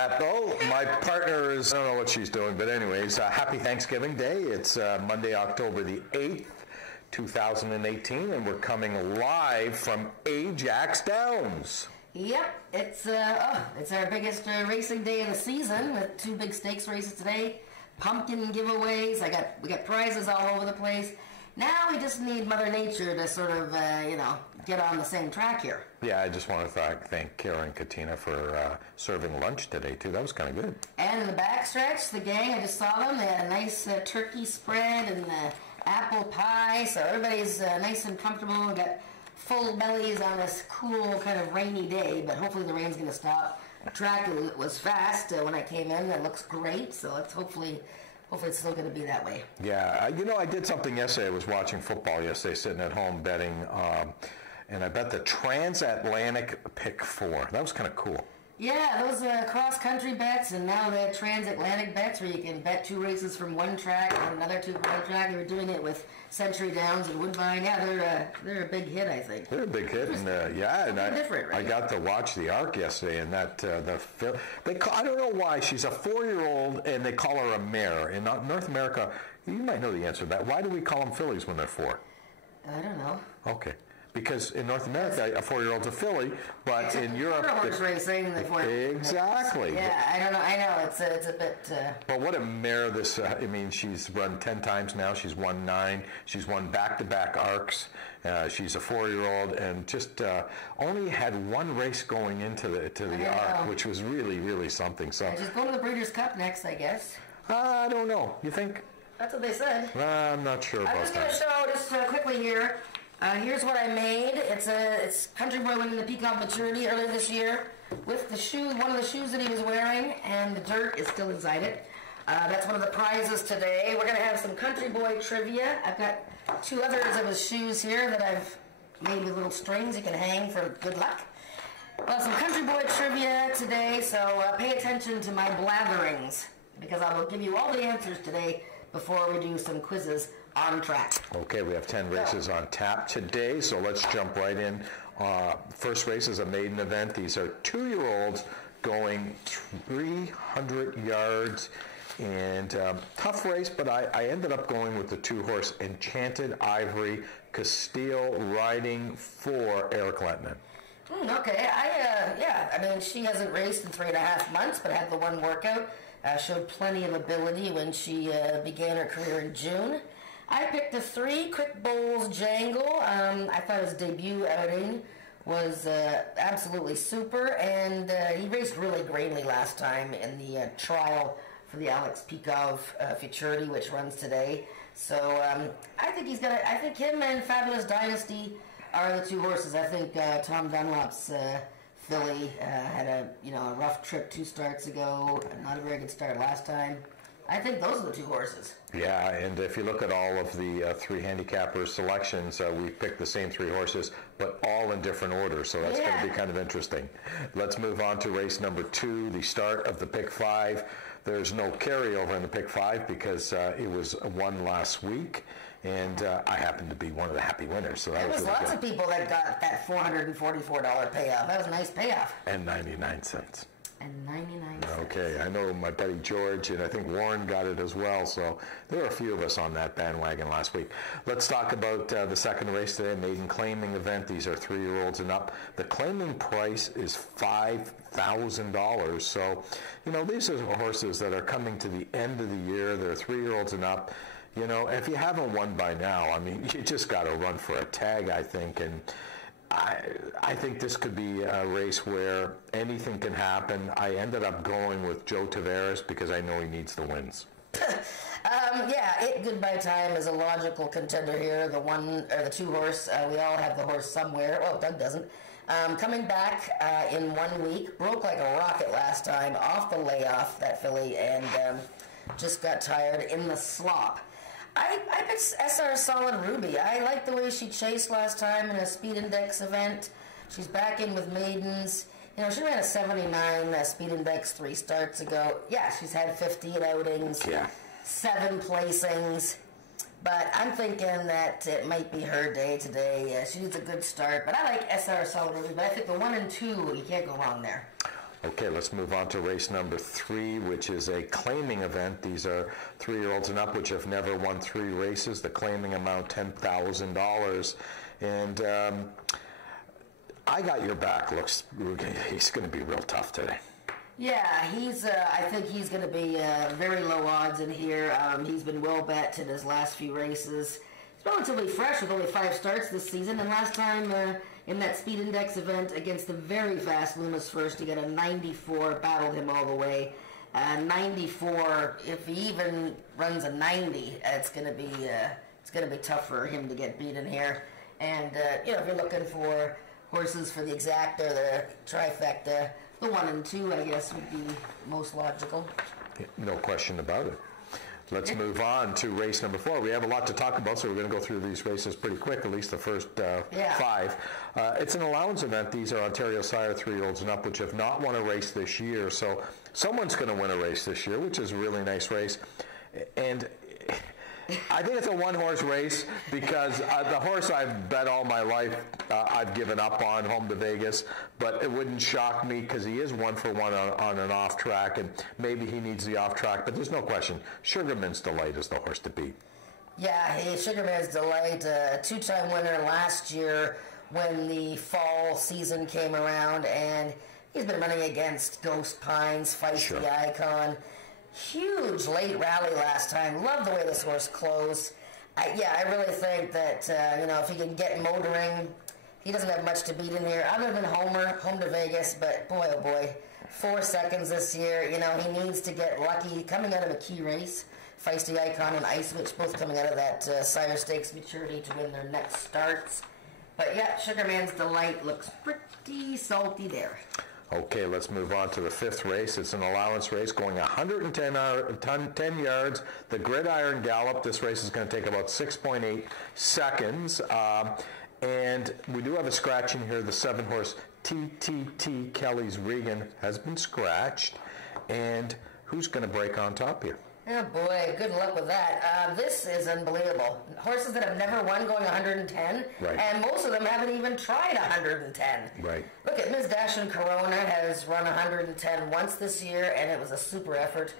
My partner is, I don't know what she's doing, but anyways, happy Thanksgiving Day. It's Monday, October the 8th, 2018, and we're coming live from Ajax Downs. Yep, it's our biggest racing day of the season with two big stakes races today, pumpkin giveaways. We got prizes all over the place. Now we just need Mother Nature to sort of, get on the same track here. Yeah, I just want to thank Kara and Katina for serving lunch today, too. That was kind of good. And in the backstretch, the gang, I just saw them. They had a nice turkey spread and apple pie, so everybody's nice and comfortable and got full bellies on this cool kind of rainy day, but hopefully the rain's going to stop. The track was fast when I came in. It looks great, so let's hopefully it's still going to be that way. Yeah, I did something yesterday. I was watching football yesterday, sitting at home betting, and I bet the transatlantic pick 4. That was kind of cool. Yeah, those cross-country bets, and now the transatlantic bets where you can bet 2 races from one track and another 2 from one track. They were doing it with Century Downs and Woodbine. Yeah, they're a big hit, I think. They're a big hit, and different, right? I got to watch the Arc yesterday, and that I don't know why she's a 4-year-old, and they call her a mare. In North America, you might know the answer to that. Why do we call them fillies when they're 4? I don't know. Okay. Because in North America, a 4-year-old's a filly, but except in Europe... horse racing, the 4-year-old. Exactly. Yeah, I don't know. I know. It's a bit... But what a mare this... she's run 10 times now. She's won 9. She's won back-to-back Arcs. She's a 4-year-old and just only had 1 race going into the Arc, which was really, really something. So she's going to the Breeders' Cup next, I guess. I don't know. You think? That's what they said. I'm not sure about that. I'm just going to show quickly here. Here's what I made. It's Country Boy winning the Peacock Maturity earlier this year with the shoe, one of the shoes that he was wearing, and the dirt is still inside it. That's one of the prizes today. We're going to have some Country Boy trivia. I've got 2 others of his shoes here that I've made with little strings you can hang for good luck. Well, some Country Boy trivia today, so pay attention to my blatherings because I will give you all the answers today before we do some quizzes on track. Okay, we have 10 races on tap today, so let's jump right in. First race is a maiden event. These are 2-year-olds going 300 yards, and tough race, but I ended up going with the 2-horse Enchanted Ivory Castile riding for Eric Lentman. Okay, she hasn't raced in 3.5 months, but had the 1 workout. Showed plenty of ability when she began her career in June. I picked a 3 Quick Bowls Jangle. I thought his debut outing was absolutely super, and he raced really greenly last time in the trial for the Alex Peakov Futurity, which runs today. So I think I think him and Fabulous Dynasty are the 2 horses. I think Tom Dunlop's filly had a rough trip 2 starts ago, not a very good start last time. I think those are the 2 horses. Yeah, and if you look at all of the 3 handicapper selections, we picked the same 3 horses, but all in different orders, so that's going to be kind of interesting. Let's move on to race number 2, the start of the Pick 5. There's no carryover in the Pick 5 because it was won last week, and I happened to be one of the happy winners. So that was really lots of people that got that $444 payoff. That was a nice payoff. And 99 cents. And 99 cents. Okay, I know my buddy George and I think Warren got it as well, so there were a few of us on that bandwagon last week. Let's talk about the second race today, maiden claiming event. These are 3-year-olds and up. The claiming price is $5,000, so these are horses that are coming to the end of the year. They're 3-year-olds and up. If you haven't won by now, you just got to run for a tag, I think, and I think this could be a race where anything can happen. I ended up going with Joe Tavares because I know he needs the wins. Goodbye Time is a logical contender here. The 2 horse. We all have the horse somewhere. Well, Doug doesn't. Coming back in 1 week, broke like a rocket last time off the layoff, that filly, and just got tired in the slop. I picked SR Solid Ruby. I liked the way she chased last time in a Speed Index event. She's back in with maidens. She ran a 79 Speed Index 3 starts ago. Yeah, she's had 15 outings, 7 placings. But I'm thinking that it might be her day today. She needs a good start. But I like SR Solid Ruby. But I think the 1 and 2, you can't go wrong there. Okay, let's move on to race number 3, which is a claiming event. These are 3-year-olds and up which have never won 3 races. The claiming amount, $10,000. And I got your back. He's going to be real tough today. Yeah, I think he's going to be very low odds in here. He's been well bet in his last few races. He's relatively fresh with only 5 starts this season, and last time in that Speed Index event against the very fast Loomis First, he got a 94, battled him all the way. 94, if he even runs a 90, it's going to be tough for him to get beaten here. And if you're looking for horses for the exacta, the trifecta, the 1 and 2, I guess, would be most logical. No question about it. Let's move on to race number 4. We have a lot to talk about, so we're going to go through these races pretty quick, at least the first 5. It's an allowance event. These are Ontario Sire 3-year-olds and up, which have not won a race this year. So someone's going to win a race this year, which is a really nice race. And I think it's a one-horse race because the horse I've bet all my life I've given up on, Home to Vegas, but it wouldn't shock me because he is 1-for-1 on an off-track, and maybe he needs the off-track, but there's no question. Sugarman's Delight is the horse to beat. Yeah, Sugarman's Delight, a 2-time winner last year when the fall season came around, and he's been running against Ghost Pines, Feisty Icon. Huge late rally last time. Love the way this horse closed. I really think that, if he can get motoring, he doesn't have much to beat in here other than Home to Vegas, but boy, oh boy, 4 seconds this year. He needs to get lucky. Coming out of a key race, Feisty Icon and Ice Witch both coming out of that Sire Stakes maturity to win their next starts. But yeah, Sugarman's Delight looks pretty salty there. Okay, let's move on to the 5th race. It's an allowance race going 110 yards. The Gridiron Gallop. This race is going to take about 6.8 seconds. And we do have a scratch in here. The 7-horse TTT Kelly's Regan has been scratched. And who's going to break on top here? Oh boy, good luck with that. This is unbelievable. Horses that have never won going 110, and most of them haven't even tried 110. Right. Look at Ms. Dash and Corona has run 110 once this year, and it was a super effort.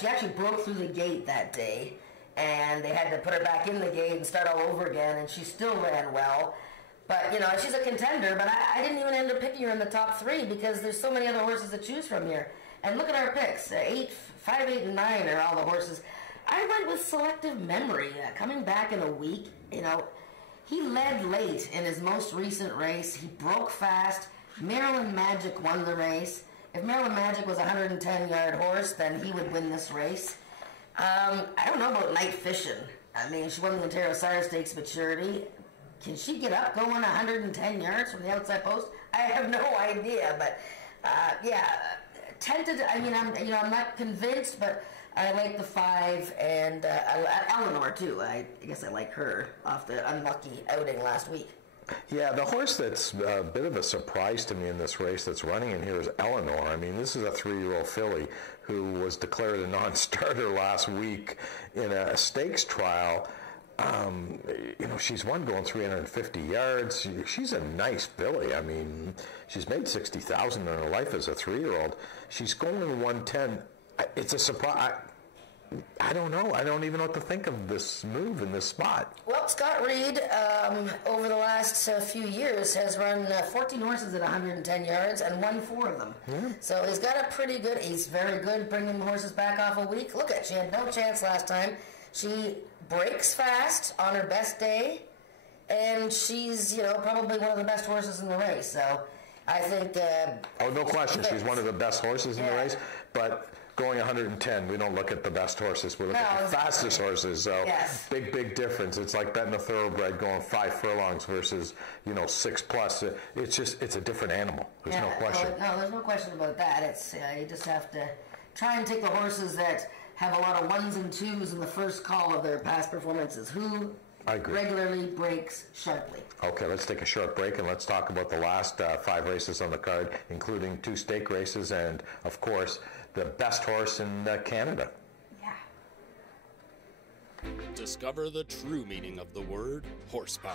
She actually broke through the gate that day, and they had to put her back in the gate and start all over again, and she still ran well. But, she's a contender, but I didn't even end up picking her in the top 3 because there's so many other horses to choose from here. And look at our picks. 5, 8, and 9 are all the horses. I went with Selective Memory. Coming back in a week, he led late in his most recent race. He broke fast. Maryland Magic won the race. If Maryland Magic was a 110-yard horse, then he would win this race. I don't know about Night Fishing. I mean, she won the Ontario Sire Stakes maturity. Can she get up going 110 yards from the outside post? I have no idea, but tentative. I mean, I'm not convinced, but I like the 5 and Eleanor too. I guess I like her off the unlucky outing last week. Yeah, the horse that's a bit of a surprise to me in this race that's running in here is Eleanor. I mean, this is a 3-year-old filly who was declared a non-starter last week in a stakes trial. She's won going 350 yards. She's a nice filly. I mean, she's made $60,000 in her life as a 3-year-old. She's going 110. It's a surprise. I don't know. I don't even know what to think of this move in this spot. Well, Scott Reed, over the last few years, has run 14 horses at 110 yards and won 4 of them. Yeah. So he's got a pretty good. He's very good bringing horses back off a week. Look at, she had no chance last time. She breaks fast on her best day, and she's probably one of the best horses in the race. So I think. No question, she's one of the best horses in the race. But going 110, we don't look at the best horses. We look at the fastest horses. So big difference. It's like betting a thoroughbred going 5 furlongs versus 6+. It's a different animal. There's no question. No, there's no question about that. It's you just have to try and take the horses that have a lot of 1s and 2s in the first call of their past performances. Who regularly breaks sharply. Okay, let's take a short break and let's talk about the last 5 races on the card, including 2 stake races and, of course, the best horse in Canada. Discover the true meaning of the word horsepower.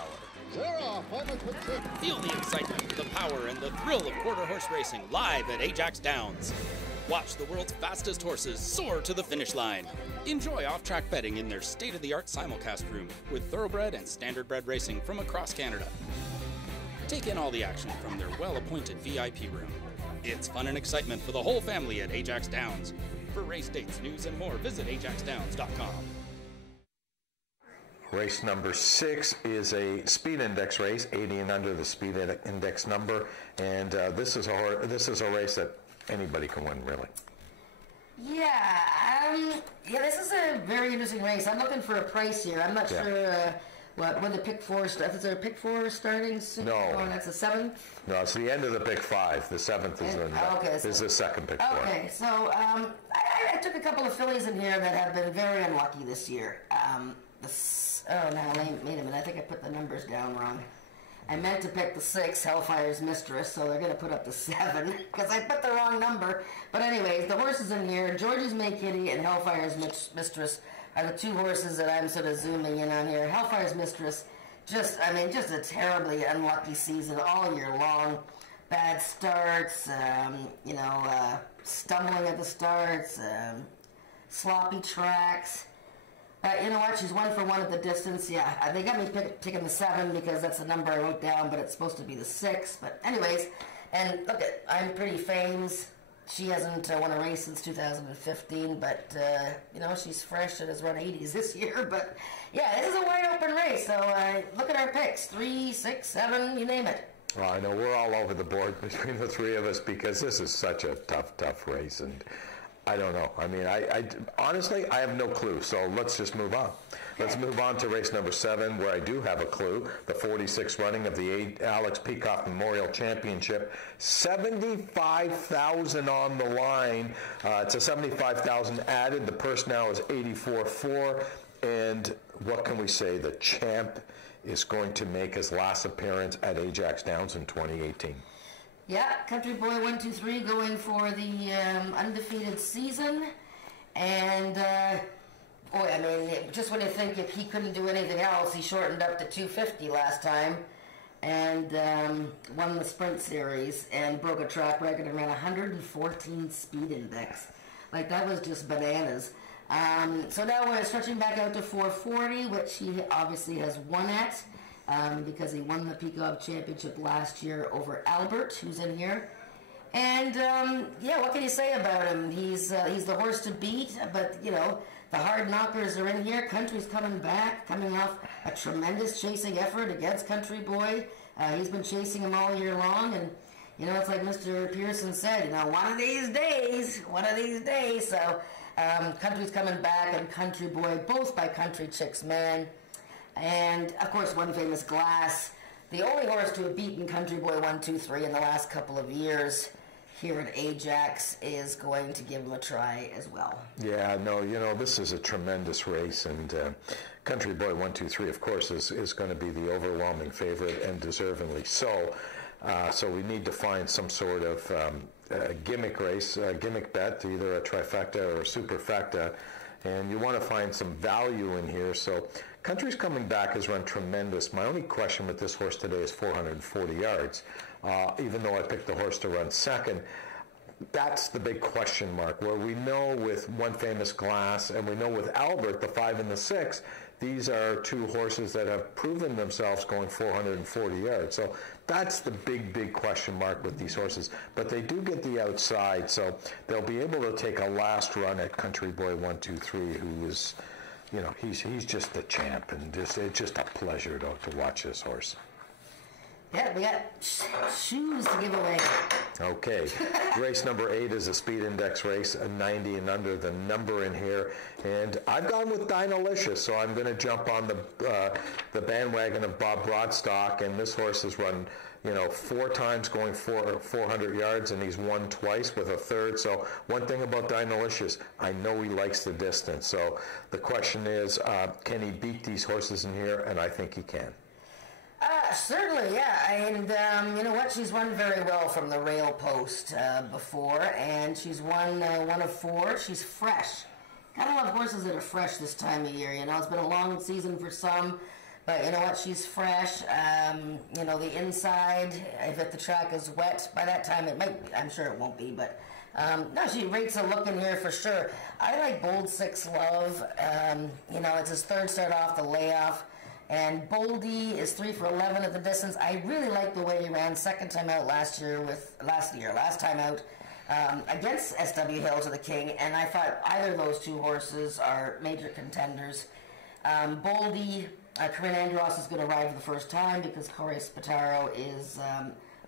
They're off on a quick trip. Feel the excitement, the power, and the thrill of quarter horse racing live at Ajax Downs. Watch the world's fastest horses soar to the finish line. Enjoy off-track betting in their state-of-the-art simulcast room with thoroughbred and standardbred racing from across Canada. Take in all the action from their well-appointed VIP room. It's fun and excitement for the whole family at Ajax Downs. For race dates, news, and more, visit ajaxdowns.com. Race number 6 is a speed index race, 80 and under the speed index number, and this is a race that anybody can win, really. Yeah, this is a very interesting race. I'm looking for a price here. I'm not sure when the pick 4 starts. Is there a pick 4 starting soon? No. Oh, that's the 7th? No, it's the end of the pick 5. The 7th is the second pick 4. Okay, so I took a couple of fillies in here that have been very unlucky this year. Wait a minute. I think I put the numbers down wrong. I meant to pick the 6, Hellfire's Mistress, so they're going to put up the 7, because I put the wrong number. But anyways, the horses in here, George's May Kitty and Hellfire's Mistress, are the 2 horses that I'm sort of zooming in on here. Hellfire's Mistress, just a terribly unlucky season all year long. Bad starts, stumbling at the starts, sloppy tracks. You know what? She's 1 for 1 at the distance. Yeah, they got me picking the 7 because that's the number I wrote down, but it's supposed to be the 6. But anyways, and look at I'm Pretty Fames. She hasn't won a race since 2015, but she's fresh and has run 80s this year. But yeah, this is a wide open race. So look at our picks: 3, 6, 7, you name it. Well, I know we're all over the board between the 3 of us because this is such a tough race, and I don't know. I mean, I honestly, I have no clue. So let's just move on. Let's move on to race number 7, where I do have a clue. The 46th running of the Alex Peacock Memorial Championship. 75,000 on the line. It's a 75,000 added. The purse now is 84.4. And what can we say? The champ is going to make his last appearance at Ajax Downs in 2018. Yeah, Country Boy 123 going for the undefeated season. And, just when you think if he couldn't do anything else, he shortened up to 250 last time and won the sprint series and broke a track record and ran 114 speed index. Like, that was just bananas. So now we're stretching back out to 440, which he obviously has won at. Because he won the Peacock Championship last year over Albert, who's in here. And, what can you say about him? He's the horse to beat, but, the hard knockers are in here. Country's coming back, coming off a tremendous chasing effort against Country Boy. He's been chasing him all year long, and, it's like Mr. Pearson said, one of these days. So, Country's coming back, and Country Boy, both by Country Chick's Man. And, of course, One Famous Glass, the only horse to have beaten Country Boy 123 in the last couple of years here at Ajax, is going to give him a try as well. Yeah, no, this is a tremendous race, and Country Boy 123, of course, is going to be the overwhelming favorite, and deservingly so. So we need to find some sort of gimmick race, gimmick bet, either a trifecta or a superfecta, and you want to find some value in here. So Country's Coming Back has run tremendous. My only question with this horse today is 440 yards. Even though I picked the horse to run second, that's the big question mark, where we know with One Famous Glass and we know with Albert, the 5 and the 6, these are 2 horses that have proven themselves going 440 yards. So that's the big question mark with these horses. But they do get the outside, so they'll be able to take a last run at Country Boy 123, who is, he's just the champ, and it's just a pleasure to watch this horse. Yeah, we got shoes to give away. Okay. Race number 8 is a speed index race, a 90 and under, the number in here. And I've gone with Dynalicious, so I'm going to jump on the bandwagon of Bob Broadstock. And this horse has run, 4 times going 400 yards, and he's won twice with a third. So one thing about Dynalicious, I know he likes the distance. So the question is, can he beat these horses in here? And I think he can. Certainly, yeah. And you know what? She's run very well from the rail post before, and she's won 1 of 4. She's fresh Gotta love horses that are fresh this time of year. It's been a long season for some, but you know what? She's fresh. The inside, if the track is wet, by that time it might be. I'm sure it won't be, but no, she rates a look in here for sure. I like Bold 6 Love. It's his third start off the layoff. And Boldy is 3 for 11 at the distance. I really like the way he ran second time out last time out against SW Hill to the King, and I thought either of those two horses are major contenders. Boldy, Corinne Andros is going to ride for the first time because Corey Spataro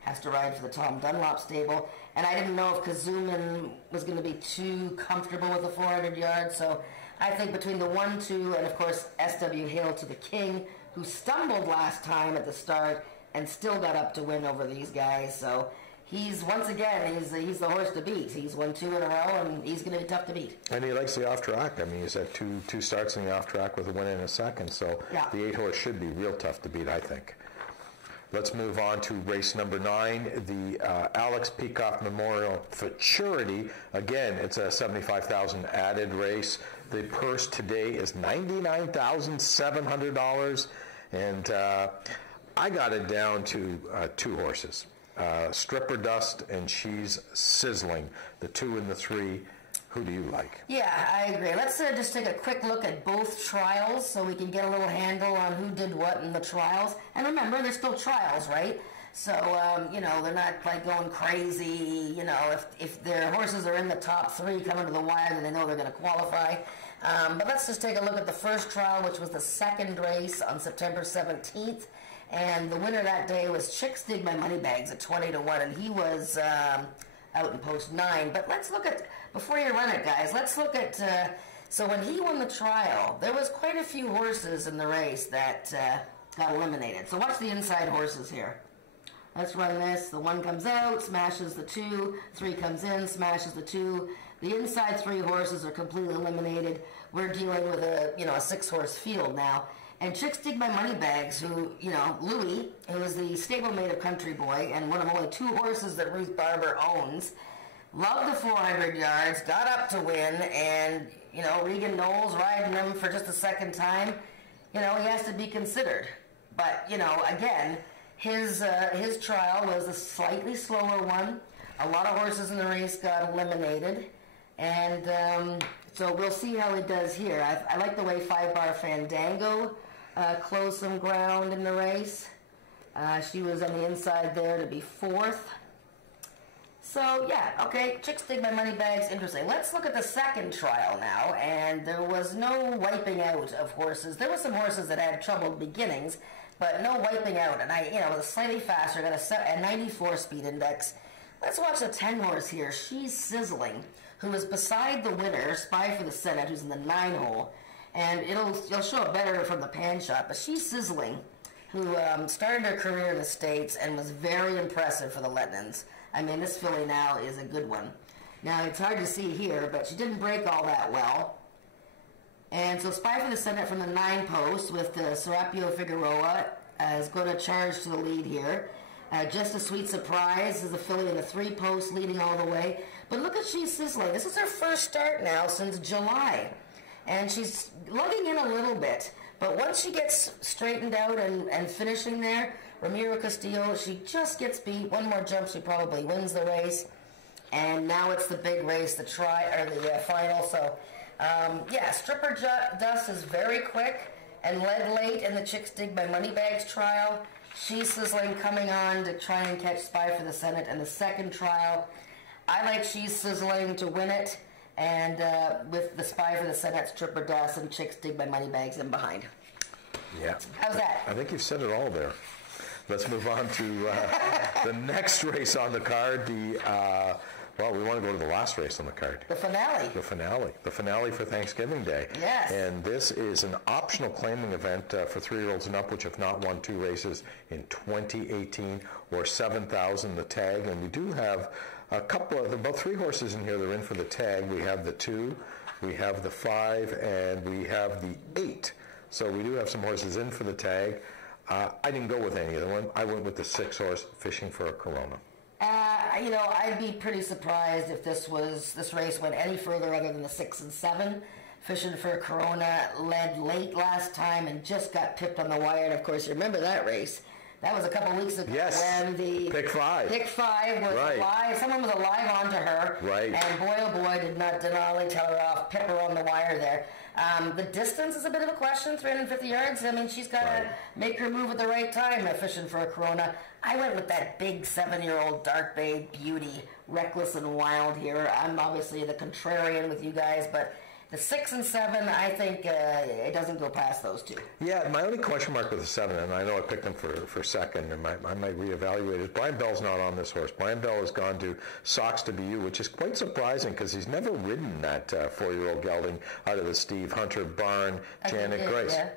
has to ride for the Tom Dunlop stable, and I didn't know if Kazuman was going to be too comfortable with the 400 yards, so I think between the 1-2 and, of course, SW Hill to the King, who stumbled last time at the start and still got up to win over these guys. So he's, once again, he's the horse to beat. He's won 2 in a row, and he's going to be tough to beat. And he likes the off-track. I mean, he's had two starts in the off-track with a win in a second. So the 8 horse should be real tough to beat, I think. Let's move on to race number 9, the Alex Peacock Memorial Futurity. Again, it's a $75,000 added race. The purse today is $99,700, and I got it down to 2 horses, Stripper Dust and She's Sizzling, the 2 and the 3. Who do you like? Yeah, I agree. Let's just take a quick look at both trials so we can get a little handle on who did what in the trials. And remember, they're still trials, right? So, they're not like going crazy. If their horses are in the top 3 coming to the wire, then they know they're going to qualify. But let's just take a look at the first trial, which was the second race on September 17th. And the winner that day was Chicks Dig My Moneybags at 20-1, and he was out in post 9. But let's look at, before you run it, guys, let's look at, so when he won the trial, there was quite a few horses in the race that got eliminated. So watch the inside horses here. Let's run this. The 1 comes out, smashes the 2. 3 comes in, smashes the 2. The inside 3 horses are completely eliminated. We're dealing with a 6-horse field now. And Chicks Dig My Moneybags, who, Louis, who is the stablemate of Country Boy and one of only 2 horses that Ruth Barber owns, loved the 400 yards, got up to win, and, Regan Knowles riding him for just a second time, he has to be considered. But, again, his trial was a slightly slower one. A lot of horses in the race got eliminated. And so we'll see how he does here. I like the way 5-Bar Fandango closed some ground in the race. She was on the inside there to be 4th. So, yeah, okay, Chicks Dig My Moneybags, interesting. Let's look at the second trial now, and there was no wiping out of horses. There were some horses that had troubled beginnings, but no wiping out. And it was slightly faster, got a 94 speed index. Let's watch the 10 horse here. She's Sizzling, who is beside the winner, Spy for the Senate, who's in the 9 hole. And you'll show it better from the pan shot, but She's Sizzling, who started her career in the States and was very impressive for the Letnans. I mean, this filly now is a good one. Now, it's hard to see here, but she didn't break all that well. And so Spy for the Senate from the 9 post with Serapio Figueroa is going to charge to the lead here. Just a Sweet Surprise is the filly in the 3 post leading all the way. But look at She's Sizzling. This is her first start now since July. And she's lugging in a little bit. But once she gets straightened out and finishing there, Ramiro Castillo, she just gets beat. One more jump, she probably wins the race. And now it's the big race, the final. So, Stripper Dust is very quick and led late in the Chicks Dig My Moneybags trial. She's Sizzling coming on to try and catch Spy for the Senate in the second trial. I like She's Sizzling to win it, and with the Spy for the Senate, Stripper Dust, and Chicks Dig My Moneybags in behind. Yeah. How's that? I think you've said it all there. Let's move on to the next race on the card. We want to go to the last race on the card. The finale. The finale for Thanksgiving Day. Yes. And this is an optional claiming event for 3-year-olds and up, which have not won 2 races in 2018, or $7,000 the tag. And we do have about 3 horses in here that are in for the tag. We have the 2, we have the 5, and we have the 8. So we do have some horses in for the tag. I didn't go with any of them. I went with the 6 horse, Fishing for a Corona. I'd be pretty surprised if this race went any further other than the 6 and 7. fishing for Corona, led late last time and just got pipped on the wire. And of course, you remember that race. That was a couple weeks ago when the pick five was alive. Someone was alive onto her. Right. And boy, oh boy, did not Denali tell her off, pip her on the wire there. The distance is a bit of a question, 350 yards. I mean, she's got to make her move at the right time fishing for a Corona. I went with that big 7-year-old Dark Bay beauty, Reckless and Wild here. I'm obviously the contrarian with you guys, but the 6 and 7, I think it doesn't go past those two. Yeah, my only question mark with the 7, and I know I picked him for second, and I might reevaluate it. Brian Bell's not on this horse. Brian Bell has gone to Sox to BU, which is quite surprising because he's never ridden that 4-year-old gelding out of the Steve Hunter barn, Janet Grace. Yeah.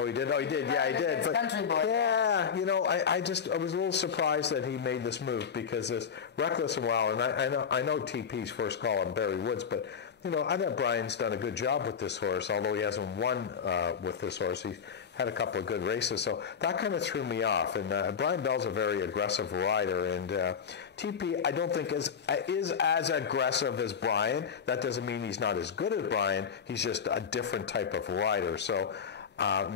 Oh, he did? Oh, he did. Yeah, he did. But, country boy. Yeah, you know, I was a little surprised that he made this move because this Reckless and Wild, and I know TP's first call on Barry Woods, but you know, I thought Brian's done a good job with this horse, although he hasn't won with this horse. He's had a couple of good races, so that kind of threw me off. And Brian Bell's a very aggressive rider, and TP I don't think is as aggressive as Brian. That doesn't mean he's not as good as Brian. He's just a different type of rider. So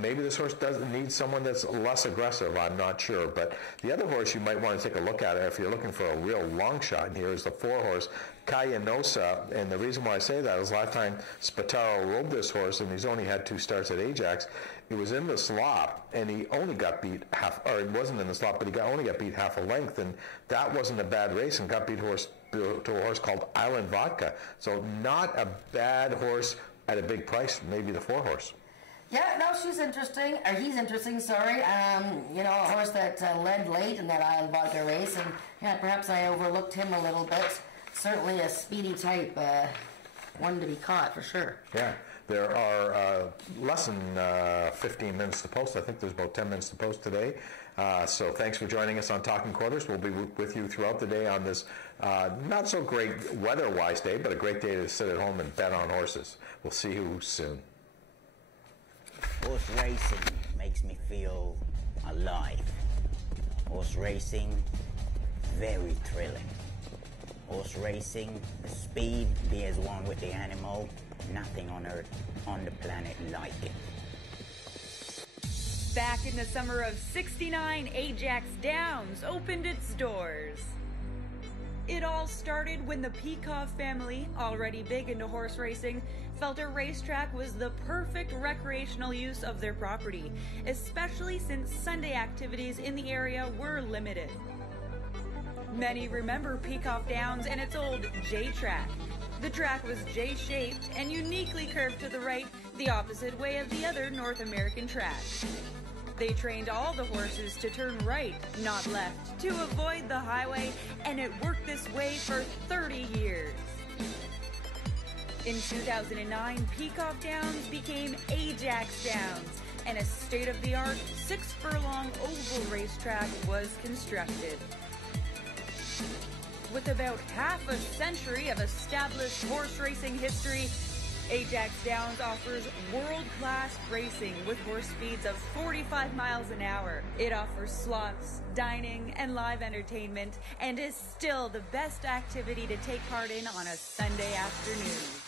maybe this horse doesn't need someone that's less aggressive. I'm not sure. But the other horse you might want to take a look at if you're looking for a real long shot in here is the 4-horse Cayenosa. And the reason why I say that is last time Spataro rode this horse, and he's only had 2 starts at Ajax, he was in the slop, and he only got beat half, or it wasn't in the slop, but he only got beat half a length, and that wasn't a bad race, and got beat to a horse called Island Vodka. So not a bad horse at a big price, maybe the 4-horse. Yeah, no, she's interesting. Or he's interesting, sorry. You know, a horse that led late in that Island Vodka race, and yeah, perhaps I overlooked him a little bit. Certainly a speedy type, one to be caught for sure. Yeah, there are less than 15 minutes to post. I think there's about 10 minutes to post today. So thanks for joining us on Talking Quarters. We'll be with you throughout the day on this not so great weather-wise day, but a great day to sit at home and bet on horses. We'll see you soon. Horse racing makes me feel alive. Horse racing, very thrilling. Horse racing, the speed, be as one with the animal, nothing on earth, on the planet like it. Back in the summer of '69, Ajax Downs opened its doors. It all started when the Peikoff family, already big into horse racing, felt a racetrack was the perfect recreational use of their property, especially since Sunday activities in the area were limited. Many remember Peikoff Downs and its old J-track. The track was J-shaped and uniquely curved to the right, the opposite way of the other North American tracks. They trained all the horses to turn right, not left, to avoid the highway, and it worked this way for 30 years. In 2009, Peikoff Downs became Ajax Downs, and a state-of-the-art 6-furlong oval racetrack was constructed. With about half a century of established horse racing history, Ajax Downs offers world-class racing with horse speeds of 45 miles an hour. It offers slots, dining, and live entertainment, and is still the best activity to take part in on a Sunday afternoon.